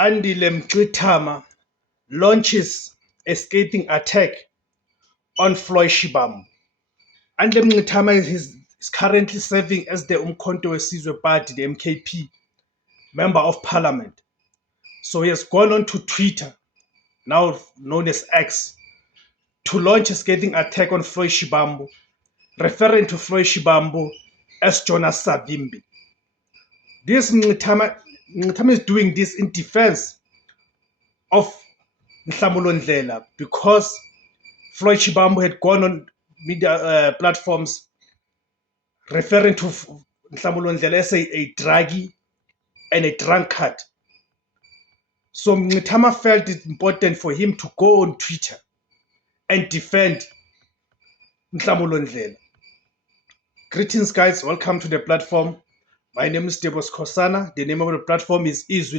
Andile Mngxitama launches a scathing attack on Floyd Shibambu. Andile Mngxitama is currently serving as the Umkhonto weSizwe Party, the MKP, Member of Parliament. So he has gone on to Twitter, now known as X, to launch a scathing attack on Floyd Shibambu, referring to Floyd Shibambu as Jonas Savimbi. This Mngxitama is doing this in defense of Nhlanhla Ndlela because Floyd Shibambu had gone on media platforms referring to Nhlanhla Ndlela as a druggie and a drunkard. So Mngxitama felt it important for him to go on Twitter and defend Nhlanhla Ndlela. Greetings, guys. Welcome to the platform. My name is Debos Kosana. The name of the platform is Izwi